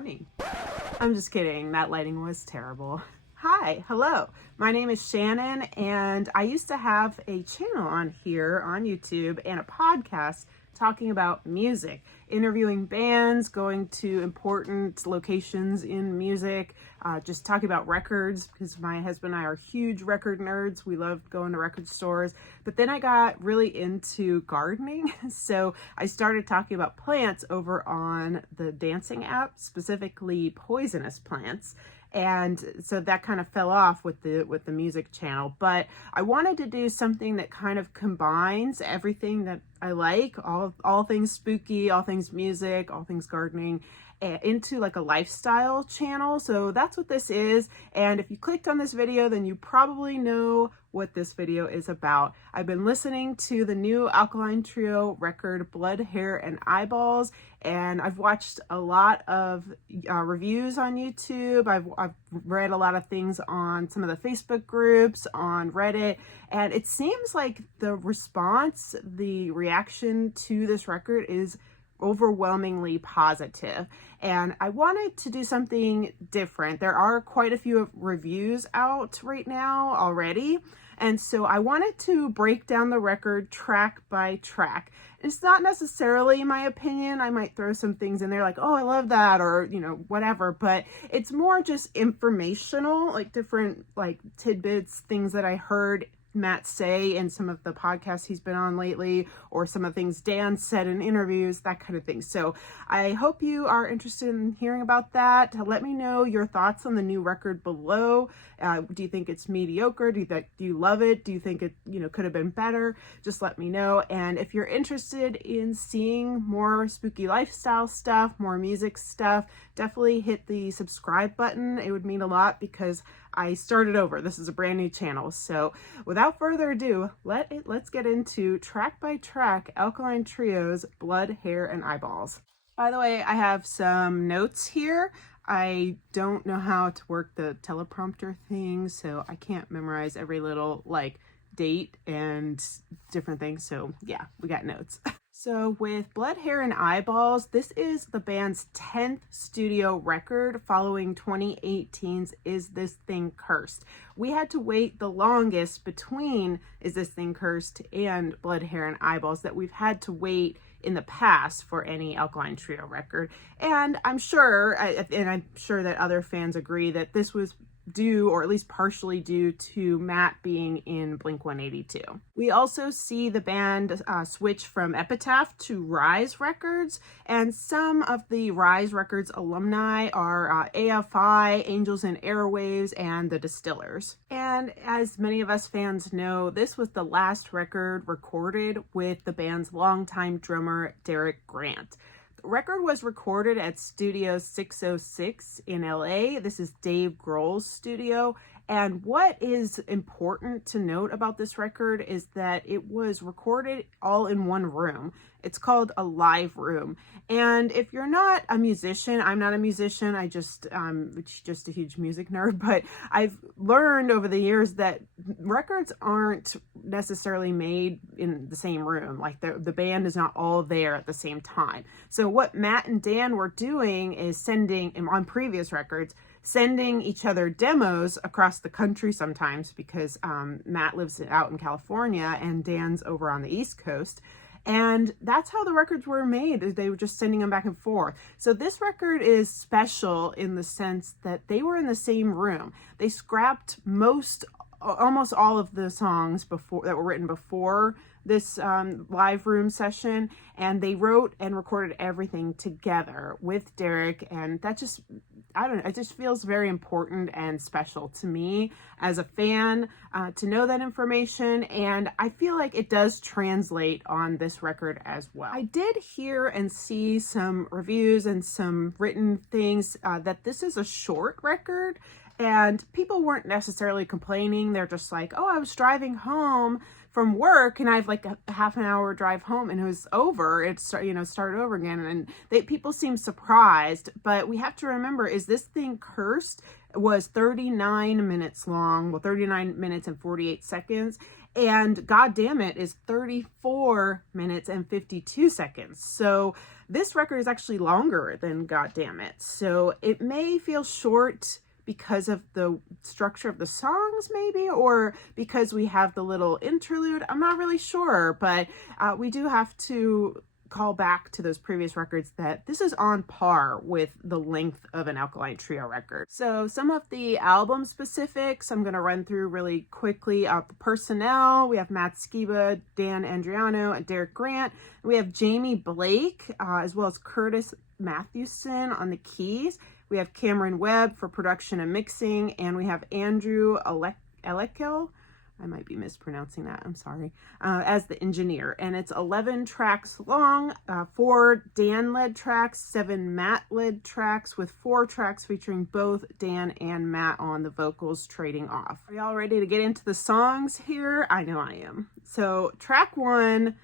morning. I'm just kidding, that lighting was terrible. Hi, hello, my name is Shannon, and I used to have a channel on here on YouTube and a podcast talking about music, interviewing bands, going to important locations in music, just talking about records, because my husband and I are huge record nerds. We love going to record stores. But then I got really into gardening, so I started talking about plants over on the dancing app, specifically poisonous plants. And so that kind of fell off with the music channel, but I wanted to do something that kind of combines everything that I like, all things spooky, all things music, all things gardening, into like a lifestyle channel. So that's what this is. And if you clicked on this video, then you probably know what this video is about. I've been listening to the new Alkaline Trio record, Blood, Hair, and Eyeballs, and I've watched a lot of reviews on YouTube. I've read a lot of things on some of the Facebook groups, on Reddit, and it seems like the response, the reaction to this record is overwhelmingly positive, and I wanted to do something different. There are quite a few reviews out right now already, and so I wanted to break down the record track by track. It's not necessarily my opinion. I might throw some things in there like, oh, I love that, or, you know, whatever, but it's more just informational, like different like tidbits, things that I heard Matt say in some of the podcasts he's been on lately, or some of the things Dan said in interviews, that kind of thing. So I hope you are interested in hearing about that. Let me know your thoughts on the new record below. Do you think it's mediocre? Do you love it? Do you think it, could have been better? Just let me know. And if you're interested in seeing more spooky lifestyle stuff, more music stuff, definitely hit the subscribe button. It would mean a lot because I started over. This is a brand new channel. So without further ado, let's get into track by track Alkaline Trio's Blood, Hair, and Eyeballs. By the way, I have some notes here. I don't know how to work the teleprompter thing, so I can't memorize every little date and different things. So yeah, we got notes. So with Blood, Hair, and Eyeballs, this is the band's 10th studio record following 2018's Is This Thing Cursed. We had to wait the longest between Is This Thing Cursed and Blood, Hair, and Eyeballs that we've had to wait in the past for any Alkaline Trio record. And I'm sure that other fans agree that this was due, or at least partially due, to Matt being in Blink-182. We also see the band switch from Epitaph to Rise Records, and some of the Rise Records alumni are AFI, Angels and Airwaves, and the Distillers. And as many of us fans know, this was the last record recorded with the band's longtime drummer, Derek Grant. The record was recorded at Studio 606 in LA. This is Dave Grohl's studio. And what is important to note about this record is that it was recorded all in one room. It's called a live room. And if you're not a musician, I'm not a musician, just a huge music nerd, but I've learned over the years that records aren't necessarily made in the same room. Like the band is not all there at the same time. So what Matt and Dan were doing is sending, on previous records, sending each other demos across the country sometimes, because Matt lives out in California and Dan's over on the East Coast. And that's how the records were made. They were just sending them back and forth. So this record is special in the sense that they were in the same room. They scrapped almost all of the songs that were written before this live room session, and they wrote and recorded everything together with Derek, and that just, it just feels very important and special to me as a fan to know that information, and I feel like it does translate on this record as well. I did hear and see some reviews and some written things that this is a short record, and people weren't necessarily complaining. They're just like, oh, I was driving home from work and I have like a half an hour drive home and it was over. It started over again, and people seem surprised. But we have to remember, Is This Thing Cursed was 39 minutes long, 39 minutes and 48 seconds. And God Damn It is 34 minutes and 52 seconds. So this record is actually longer than God Damn It. So it may feel short because of the structure of the songs, maybe, or because we have the little interlude. I'm not really sure, but we do have to call back to those previous records that this is on par with the length of an Alkaline Trio record. So some of the album specifics I'm going to run through really quickly. The personnel, we have Matt Skiba, Dan Andriano, and Derek Grant. We have Jamie Blake, as well as Curtis Mathewson on the keys. We have Cameron Webb for production and mixing, and we have Andrew Elekel, I might be mispronouncing that, I'm sorry, as the engineer. And it's 11 tracks long, 4 Dan-led tracks, 7 Matt-led tracks, with 4 tracks featuring both Dan and Matt on the vocals trading off. Are y'all ready to get into the songs here? I know I am. So track 1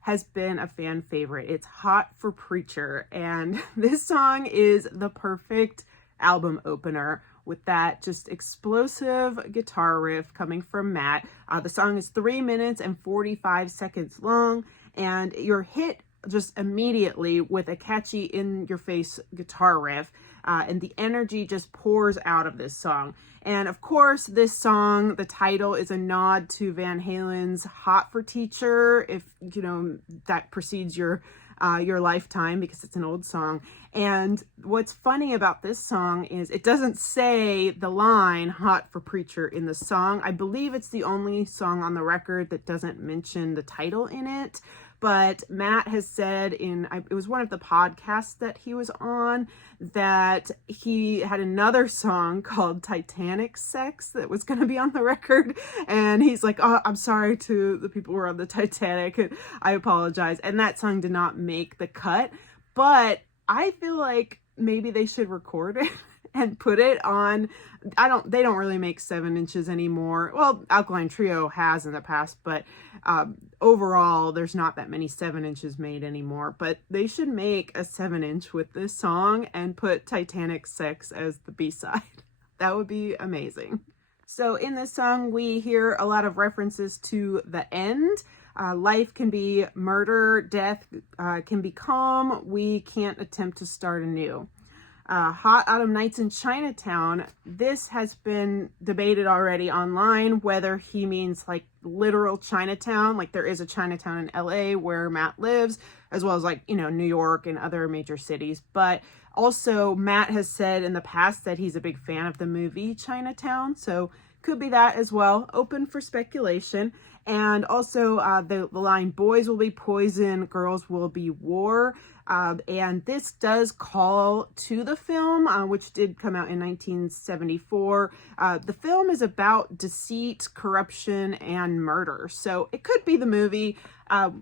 has been a fan favorite. It's Hot for Preacher, and this song is the perfect album opener with that just explosive guitar riff coming from Matt. The song is 3 minutes and 45 seconds long, and you're hit just immediately with a catchy in-your-face guitar riff, and the energy just pours out of this song. And of course, this song, the title, is a nod to Van Halen's Hot for Teacher, if you know that precedes your lifetime, because it's an old song. And what's funny about this song is it doesn't say the line Hot for Preacher in the song. I believe it's the only song on the record that doesn't mention the title in it. But Matt has said it was one of the podcasts that he was on, that he had another song called Titanic Sex that was going to be on the record. And he's like, oh, I'm sorry to the people who were on the Titanic. I apologize. And that song did not make the cut. But I feel like maybe they should record it and put it on. They don't really make 7 inches anymore. Well, Alkaline Trio has in the past, but overall, there's not that many 7 inches made anymore. But they should make a 7-inch with this song and put Titanic Sex as the B-side. That would be amazing. So in this song, we hear a lot of references to the end. Life can be murder, death can be calm, we can't attempt to start anew. Hot Autumn Nights in Chinatown, this has been debated already online, whether he means like literal Chinatown, like there is a Chinatown in LA where Matt lives, as well as like, New York and other major cities. But also Matt has said in the past that he's a big fan of the movie Chinatown, so could be that as well, open for speculation. And also the line, boys will be poison, girls will be war. And this does call to the film, which did come out in 1974. The film is about deceit, corruption, and murder. So it could be the movie.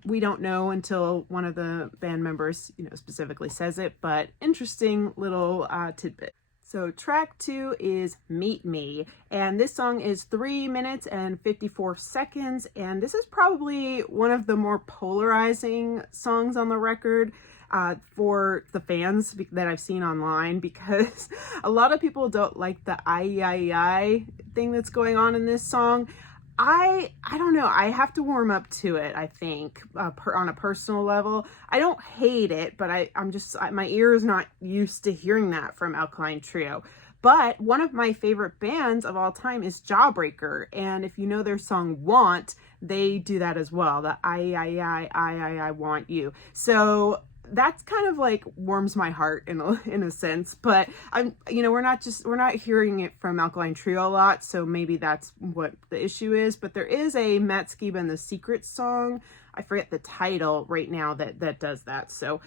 We don't know until one of the band members, specifically says it, but interesting little tidbit. So track 2 is Meet Me, and this song is 3 minutes and 54 seconds, and this is probably one of the more polarizing songs on the record for the fans that I've seen online, because a lot of people don't like the I thing that's going on in this song. I don't know. I have to warm up to it, I think, on a personal level. I don't hate it, but my ear is not used to hearing that from Alkaline Trio. But one of my favorite bands of all time is Jawbreaker. And if you know their song Want, they do that as well. The I want you. So that's kind of like warms my heart in a sense, but we're not hearing it from Alkaline Trio a lot, so maybe that's what the issue is. But there is a Matt Skiba and the Secret song, I forget the title right now, that does that. So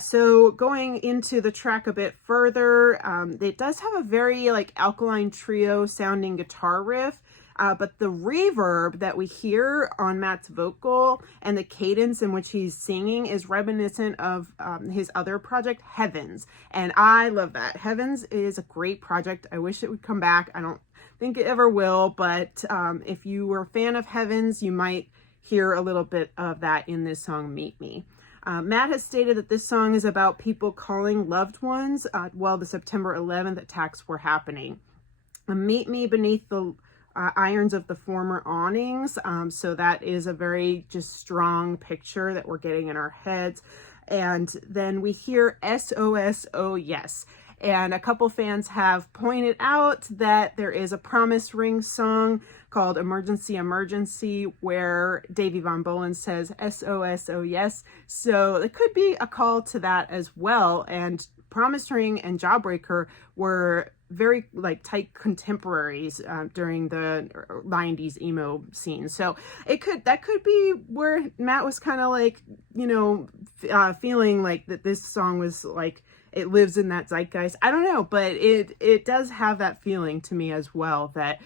so going into the track a bit further, it does have a very like Alkaline Trio sounding guitar riff. But the reverb that we hear on Matt's vocal and the cadence in which he's singing is reminiscent of his other project, Heavens. And I love that. Heavens is a great project. I wish it would come back. I don't think it ever will, but if you were a fan of Heavens, you might hear a little bit of that in this song, Meet Me. Matt has stated that this song is about people calling loved ones while the September 11th attacks were happening. Meet me beneath the irons of the former awnings. So that is a very just strong picture that we're getting in our heads. And then we hear SOS, oh yes. And a couple fans have pointed out that there is a Promise Ring song called Emergency Emergency where Davy Von Bolen says SOS, oh yes. So it could be a call to that as well. And Promise Ring and Jawbreaker were very like tight contemporaries during the 90s emo scene. So that could be where Matt was kind of like, you know, feeling like that this song was like, it lives in that zeitgeist. I don't know, but it does have that feeling to me as well, that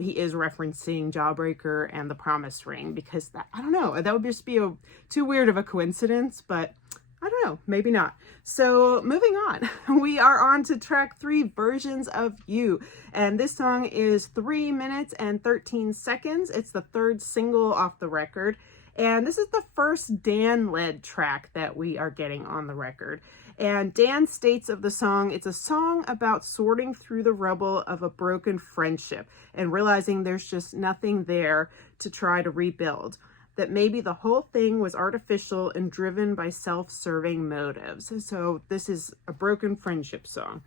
he is referencing Jawbreaker and the Promise Ring, because that, I don't know, that would just be too weird of a coincidence, but I don't know, maybe not. So moving on, we are on to track 3, Versions of You. And this song is 3 minutes and 13 seconds. It's the 3rd single off the record. And this is the first Dan-led track that we are getting on the record. And Dan states of the song, it's a song about sorting through the rubble of a broken friendship and realizing there's just nothing there to try to rebuild. That maybe the whole thing was artificial and driven by self-serving motives. So this is a broken friendship song.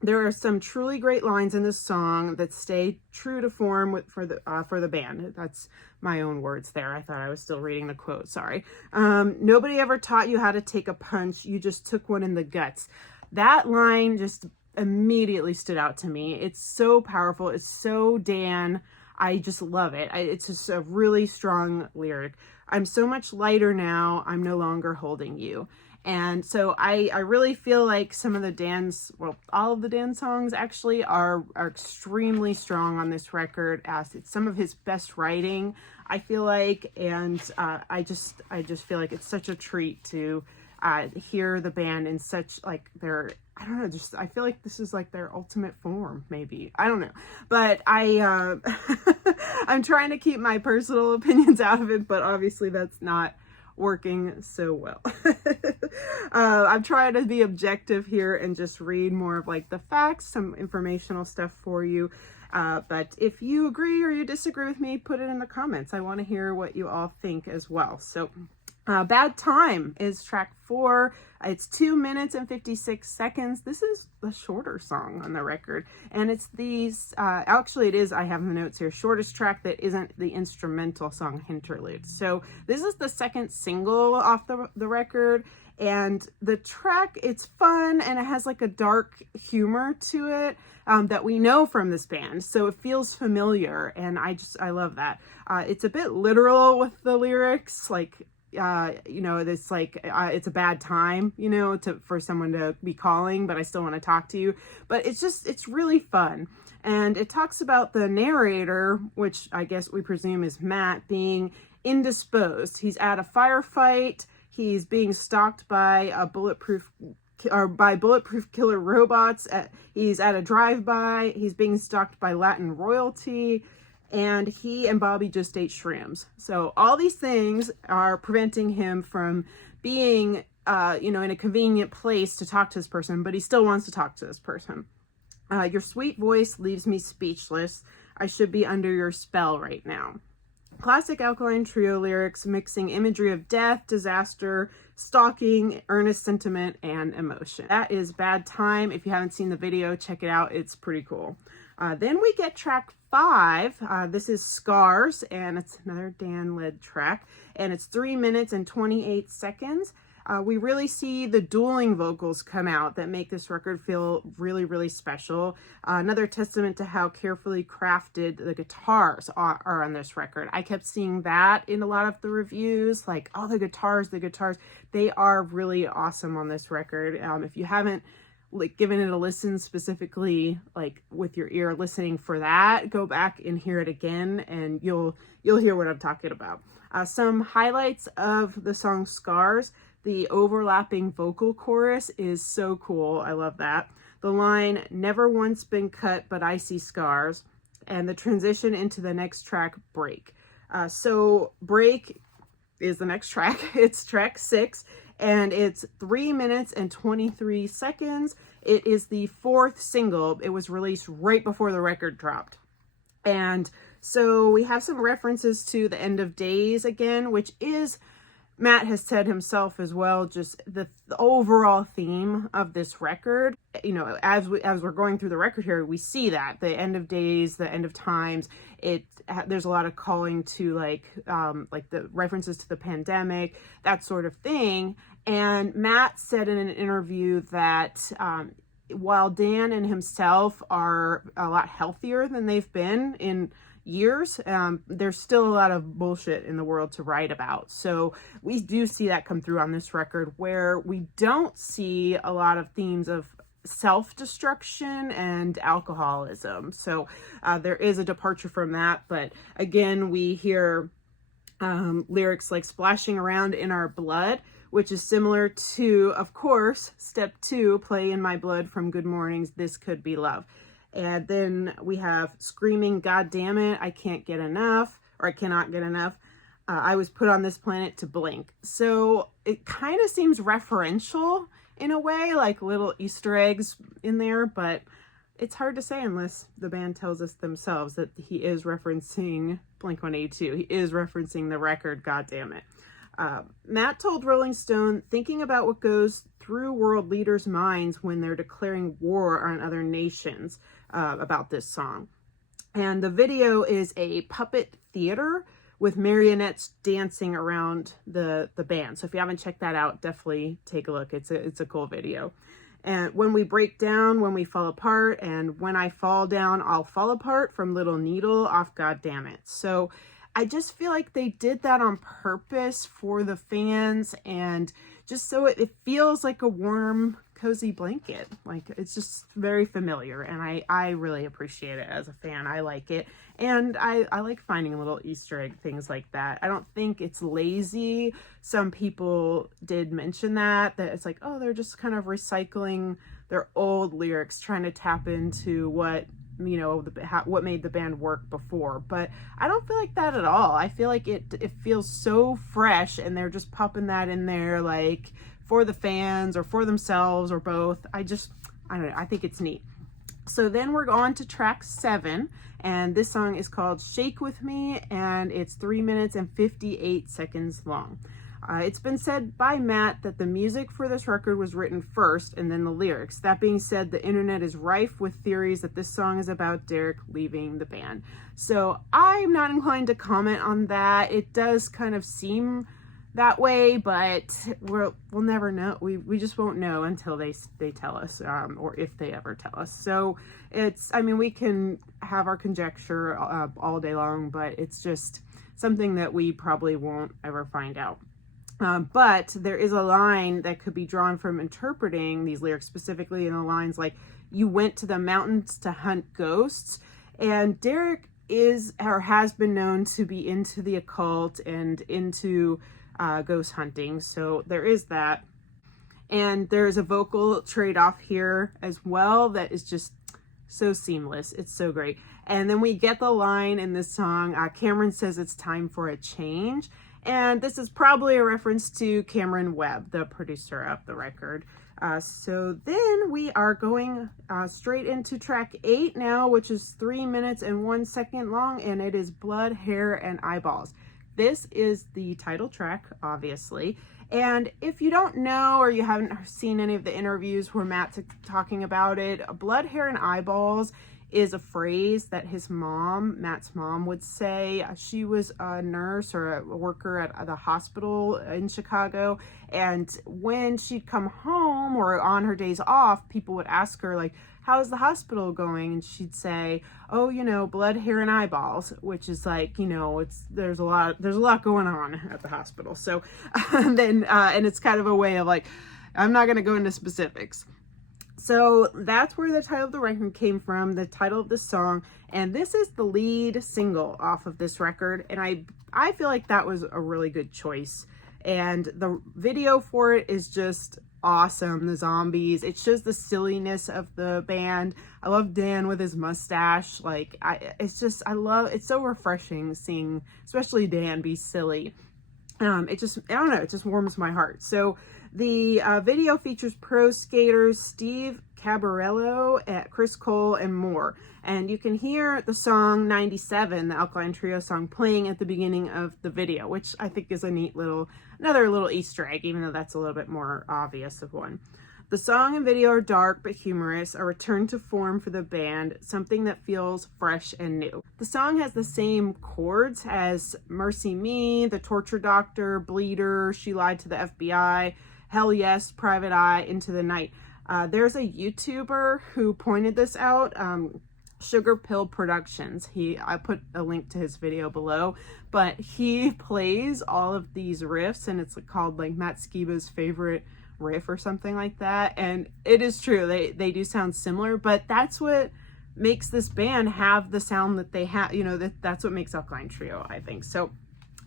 There are some truly great lines in this song that stay true to form for the band. That's my own words there. I thought I was still reading the quote, sorry. Nobody ever taught you how to take a punch. You just took one in the guts. That line just immediately stood out to me. It's so powerful. It's so Dan. I just love it. It's just a really strong lyric. I'm so much lighter now. I'm no longer holding you. And so I really feel like some of the Dan's, well, all of the Dan songs actually are extremely strong on this record. It's some of his best writing, I feel like, and I just feel like it's such a treat to hear the band in such like their, I don't know, just I feel like this is like their ultimate form, maybe. I don't know, but I'm trying to keep my personal opinions out of it, but obviously that's not working so well. I'm trying to be objective here and just read more of like the facts, some informational stuff for you. But if you agree or you disagree with me, put it in the comments. I want to hear what you all think as well. So Bad Time is track 4. It's 2 minutes and 56 seconds. This is the shorter song on the record. And it's these, actually it is, I have the notes here, shortest track that isn't the instrumental song Interlude. So this is the 2nd single off the record. And the track, it's fun and it has like a dark humor to it that we know from this band. So it feels familiar and I love that. It's a bit literal with the lyrics, like, you know, this like it's a bad time, you know, for someone to be calling, but I still want to talk to you. But it's really fun. And it talks about the narrator, which I guess we presume is Matt, being indisposed. He's at a firefight. He's being stalked by bulletproof killer robots. He's at a drive-by. He's being stalked by Latin royalty. And he and Bobby just ate shrooms. So all these things are preventing him from being, you know, in a convenient place to talk to this person, but he still wants to talk to this person. Your sweet voice leaves me speechless. I should be under your spell right now. Classic Alkaline Trio lyrics mixing imagery of death, disaster, stalking, earnest sentiment, and emotion. That is Bad Time. If you haven't seen the video, check it out. It's pretty cool. Then we get track 5. This is Scars, and it's another Dan-led track, and it's 3 minutes and 28 seconds. We really see the dueling vocals come out that make this record feel really, really special. Another testament to how carefully crafted the guitars are on this record. I kept seeing that in a lot of the reviews, like, oh, the guitars, they are really awesome on this record. If you haven't like given it a listen specifically, like with your ear listening for that, go back and hear it again and you'll hear what I'm talking about. Some highlights of the song Scars. The overlapping vocal chorus is so cool. I love that. The line, never once been cut, but I see scars. And the transition into the next track, Break. So Break is the next track. It's track 6. And it's 3 minutes and 23 seconds. It is the 4th single. It was released right before the record dropped. And so we have some references to the end of days again, which is, Matt has said himself as well, just the overall theme of this record. You know, as we're going through the record here, we see that the end of days, the end of times, there's a lot of calling to like the references to the pandemic, that sort of thing. And Matt said in an interview that while Dan and himself are a lot healthier than they've been in years, there's still a lot of bullshit in the world to write about. So we do see that come through on this record, where we don't see a lot of themes of self-destruction and alcoholism. So there is a departure from that. But again, we hear lyrics like splashing around in our blood, which is similar to, of course, step 2, play in my blood from Good Mornings, This Could Be Love. And then we have screaming, God damn it, I can't get enough, or I cannot get enough. I was put on this planet to blink. So it kind of seems referential in a way, like little Easter eggs in there, but it's hard to say unless the band tells us themselves that he is referencing Blink-182. He is referencing the record, God damn it. Matt told Rolling Stone, thinking about what goes through world leaders' minds when they're declaring war on other nations, about this song. And the video is a puppet theater with marionettes dancing around the band. So if you haven't checked that out, definitely take a look. It's a cool video. And when we break down, when we fall apart, and when I fall down, I'll fall apart, from Little Needle off God Damn It. So I just feel like they did that on purpose for the fans, and just so it feels like a warm, cozy blanket. Like, it's just very familiar, and I really appreciate it as a fan. I like it, and I like finding little Easter egg things like that. I don't think it's lazy. Some people did mention that it's like, oh, they're just kind of recycling their old lyrics, trying to tap into what, you know, what made the band work before. But I don't feel like that at all. I feel like it feels so fresh, and they're just popping that in there, like, for the fans or for themselves or both. I don't know, I think it's neat. So then we're on to track 7, and this song is called Shake With Me, and it's 3 minutes and 58 seconds long. It's been said by Matt that the music for this record was written first and then the lyrics. That being said, the internet is rife with theories that this song is about Derek leaving the band. So I'm not inclined to comment on that. It does kind of seem that way, but we'll never know. We just won't know until they tell us, or if they ever tell us. So we can have our conjecture all day long, but it's just something that we probably won't ever find out. But there is a line that could be drawn from interpreting these lyrics, specifically in the lines like, you went to the mountains to hunt ghosts. And Derek is, or has been known to be, into the occult and into ghost hunting. So there is that. And there's a vocal trade-off here as well that is just so seamless. It's so great. And then we get the line in this song, Cameron says it's time for a change. And this is probably a reference to Cameron Webb, the producer of the record. So then we are going straight into track 8 now, which is 3 minutes and 1 second long, and it is Blood, Hair, and Eyeballs. This is the title track, obviously. And if you don't know, or you haven't seen any of the interviews where Matt's talking about it, Blood, Hair, and Eyeballs is a phrase that his mom, Matt's mom, would say. She was a nurse or a worker at the hospital in Chicago, and when she'd come home or on her days off, people would ask her, like, how's the hospital going? And she'd say, oh, you know, blood, hair, and eyeballs, which is like, you know, there's a lot going on at the hospital. So and it's kind of a way of like, I'm not going to go into specifics. So that's where the title of the record came from, the title of the song. And this is the lead single off of this record. And I feel like that was a really good choice. And the video for it is just awesome. The zombies, it shows the silliness of the band. I love Dan with his mustache. Like, it's so refreshing seeing, especially Dan, be silly. It just warms my heart. So the video features pro skaters Steve Cabarello, Chris Cole, and more. And you can hear the song 97, the Alkaline Trio song, playing at the beginning of the video, which I think is a neat another little Easter egg, even though that's a little bit more obvious of one. The song and video are dark but humorous, a return to form for the band, something that feels fresh and new. The song has the same chords as Mercy Me, The Torture Doctor, Bleeder, She Lied to the FBI, Hell Yes, Private Eye, Into the Night. There's a YouTuber who pointed this out, Sugar Pill Productions. I put a link to his video below, but he plays all of these riffs, and it's called like Matt Skiba's favorite riff or something like that. And it is true, they do sound similar, but that's what makes this band have the sound that they have. You know, that's what makes Alkaline Trio, I think. So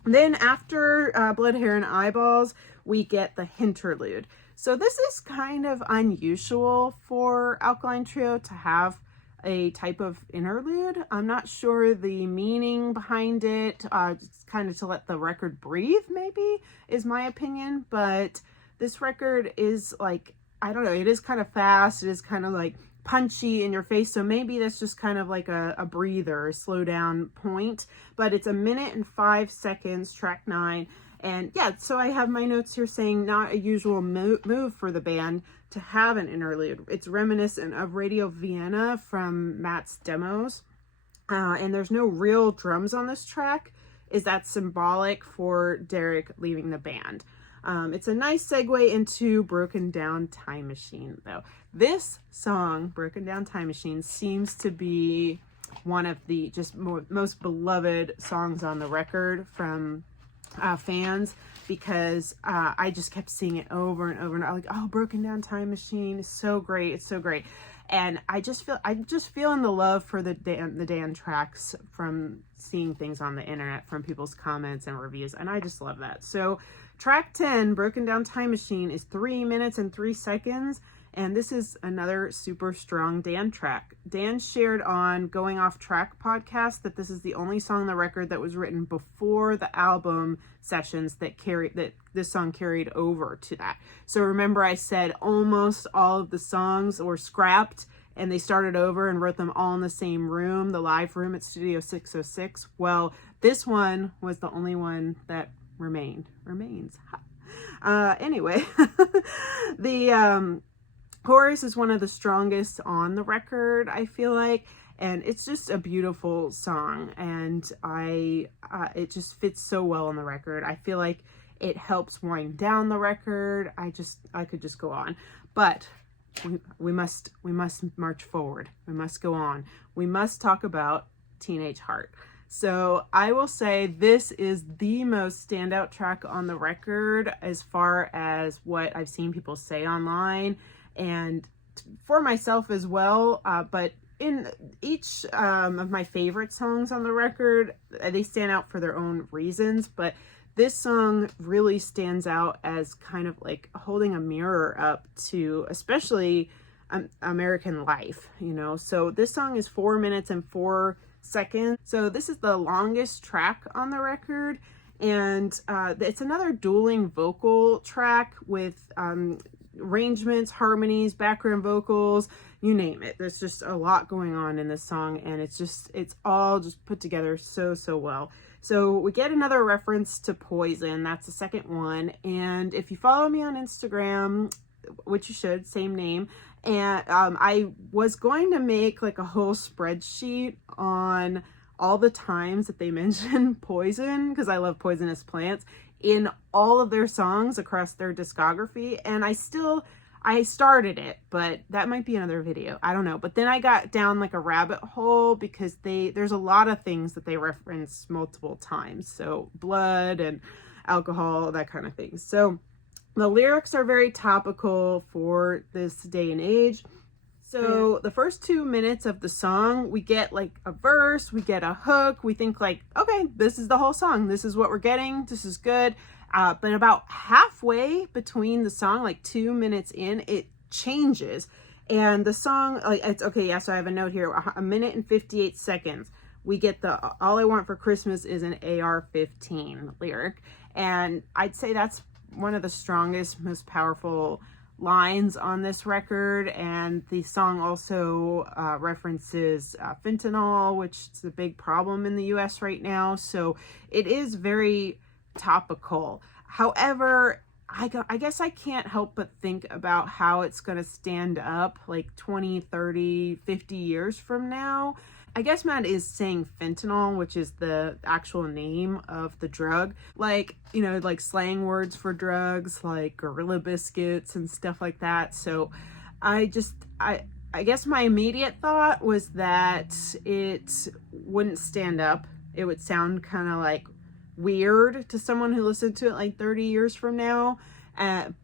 then after Blood, Hair, and Eyeballs, we get the interlude. So this is kind of unusual for Alkaline Trio to have a type of interlude. I'm not sure the meaning behind it, just kind of to let the record breathe, maybe, is my opinion. But this record is like, I don't know, it is kind of fast, it is kind of like punchy in your face, so maybe that's just kind of like a breather, a slow down point. But it's 1 minute and 5 seconds, track 9. And yeah, so I have my notes here saying not a usual move for the band to have an interlude. It's reminiscent of Radio Vienna from Matt's demos. And there's no real drums on this track. Is that symbolic for Derek leaving the band? It's a nice segue into Broken Down Time Machine, though. This song, Broken Down Time Machine, seems to be one of the just most beloved songs on the record from fans, because I just kept seeing it over and over, and I'm like, oh, Broken Down Time Machine is so great, it's so great. And I'm just feeling the love for the Dan tracks from seeing things on the internet, from people's comments and reviews, and I just love that. So track 10, Broken Down Time Machine, is 3 minutes and 3 seconds, and this is another super strong Dan track. Dan shared on Going Off Track podcast that this is the only song on the record that was written before the album sessions that this song carried over to that. So remember, I said almost all of the songs were scrapped and they started over and wrote them all in the same room, the live room at Studio 606. Well, this one was the only one that remains. Anyway, the chorus is one of the strongest on the record, I feel like, and it's just a beautiful song, and it just fits so well on the record. I feel like it helps wind down the record. I could just go on, but we must march forward. We must go on. We must talk about Teenage Heart. So I will say this is the most standout track on the record as far as what I've seen people say online, and for myself as well. But in each of my favorite songs on the record, they stand out for their own reasons. But this song really stands out as kind of like holding a mirror up to especially American life, you know. So this song is 4 minutes and 4 seconds. So this is the longest track on the record, and it's another dueling vocal track with arrangements, harmonies, background vocals, you name it. There's just a lot going on in this song, and it's all just put together so well. So we get another reference to Poison. That's the second one. And if you follow me on Instagram, which you should, same name, and I was going to make like a whole spreadsheet on all the times that they mention poison, because I love poisonous plants, in all of their songs across their discography. And I started it, but that might be another video, I don't know. But then I got down like a rabbit hole, because there's a lot of things that they reference multiple times, so blood and alcohol, that kind of thing. So the lyrics are very topical for this day and age. So the first 2 minutes of the song, we get like a verse, we get a hook, we think like, okay, this is the whole song, this is what we're getting, this is good. But about halfway between the song, like 2 minutes in, it changes. And the song, like, it's okay, yeah, so I have a note here, 1 minute and 58 seconds. We get the All I Want for Christmas is an AR-15 lyric. And I'd say that's one of the strongest, most powerful lines on this record, and the song also references fentanyl, which is a big problem in the US right now. So it is very topical. However, I guess I can't help but think about how it's going to stand up like 20, 30, 50 years from now. I guess Matt is saying fentanyl, which is the actual name of the drug. Like, you know, like slang words for drugs, like gorilla biscuits and stuff like that. So I guess my immediate thought was that it wouldn't stand up. It would sound kind of like weird to someone who listened to it like 30 years from now.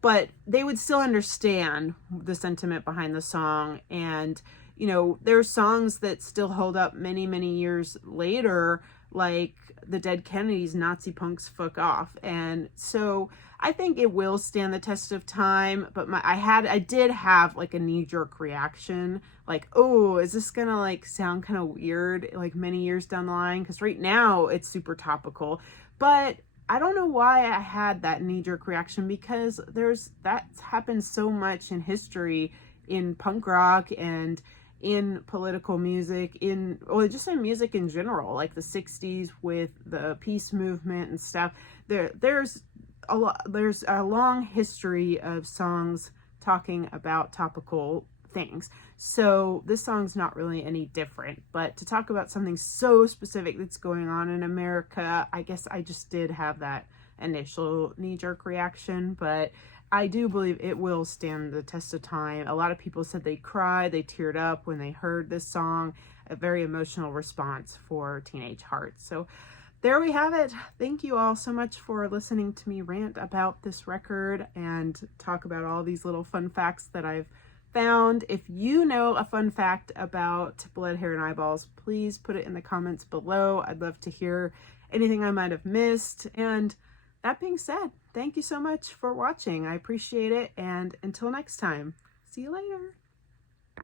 But they would still understand the sentiment behind the song. And you know, there's songs that still hold up many, many years later, like the Dead Kennedys' Nazi Punks Fuck Off. And so I think it will stand the test of time, but I did have like a knee-jerk reaction, like, oh, is this gonna like sound kind of weird like many years down the line? Because right now it's super topical. But I don't know why I had that knee-jerk reaction, because that's happened so much in history, in punk rock and in political music, just in music in general, like the 60s with the peace movement and stuff. There's a long history of songs talking about topical things. So this song's not really any different, but to talk about something so specific that's going on in America, I guess I just did have that initial knee-jerk reaction, but I do believe it will stand the test of time. A lot of people said they cried, they teared up when they heard this song, a very emotional response for Teenage Heart. So there we have it. Thank you all so much for listening to me rant about this record and talk about all these little fun facts that I've found. If you know a fun fact about Blood, Hair, and Eyeballs, please put it in the comments below. I'd love to hear anything I might have missed. And that being said, thank you so much for watching. I appreciate it. And until next time, see you later.